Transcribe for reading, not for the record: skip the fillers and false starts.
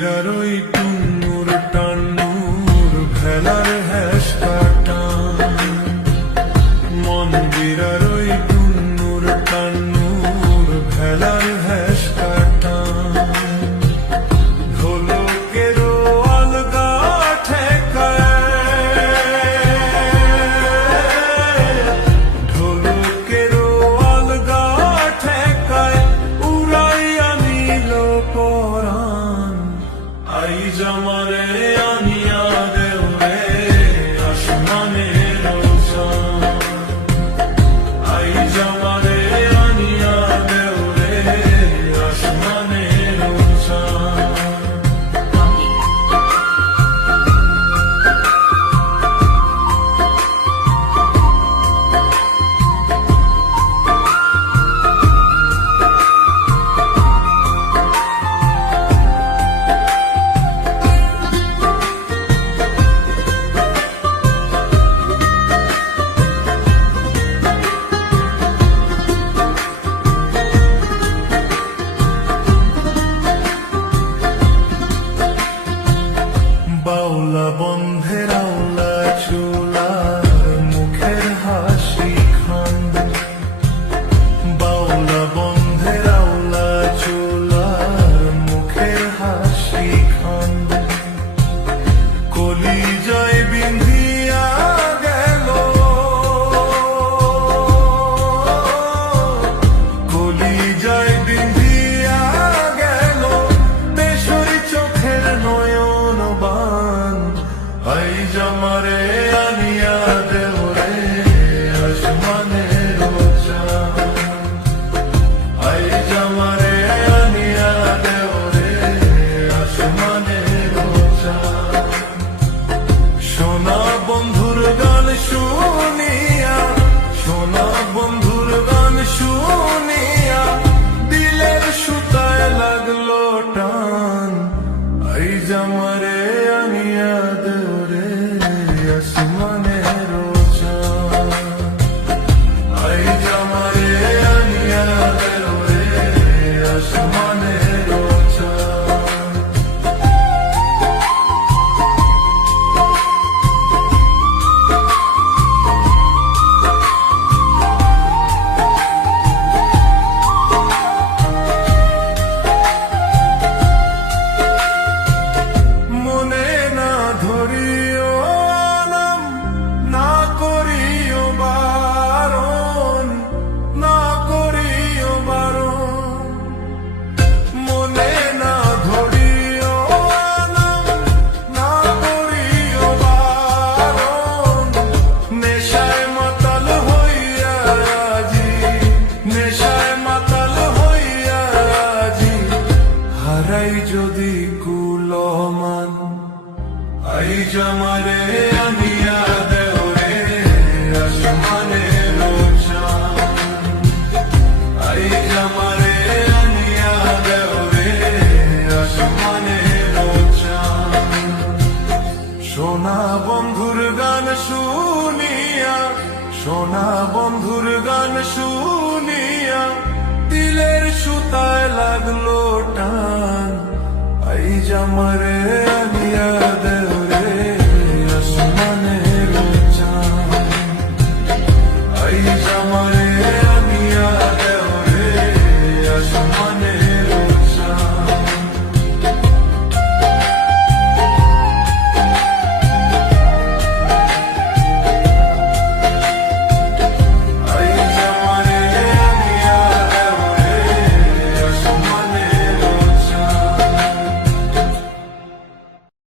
মন্দিরার ওই টুন্নুর টান্নুর ভেলার হ্যাসটা টান, মন্দিরার ওই টুন্নুর টান্নুর ভেলার হ্যাসটা টান, ঢোলকেরও আলগা ঠেকায়, ঢোলকেরও আলগা ঠেকায় উড়াইয়া নিল পরাণ। আই জামারে আনিয়া দেও রে আসমানের চাঁদ, আই জামারে আনিয়া দেও রে আসমানের চাঁদ। বাউলা বন্ধের আওলা চুলার মুখের হাসি খান, বাউলা বন্ধের আওলা চুলার মুখের হাসি খান, কলিজায় বিন্ধিয়া গেল, কলিজায় বিন্ধিয়া গেল দেশরি চোখের নয়ন বান। আই জামারে আনিয়া দেও রে আসমানের চাঁদ, আই জামারে আনিয়া দেও রে আসমানের চাঁদ। সোনা বন্ধুর গান শুনিয়া, সোনা বন্ধুর গান শুনিয়া দিলের সুতায় লাগলো টান। আই জামারে আনিয়া দেও রে আসমানের চাঁদ, আই জামারে আনিয়া দেও রে আসমানের চাঁদ। মনে না ধরিও নাম, না করিও বারণ, না করিও বারণ, মনে না ধরিও নাম, না করিও বারণ। নেশায় মাতাল হইয়া আজি, নেশায় মাতাল হইয়া আজি হারাই যদি কুলমান। আই জামারে আনিয়া দেও রে আসমানের চাঁদ, আই জামারে আনিয়া দেও রে আসমানের চাঁদ। সোনা বন্ধুর গান শুনিয়া, সোনা বন্ধুর গান শুনিয়া দিলের সুতায় লাগলো টান। আই জামারে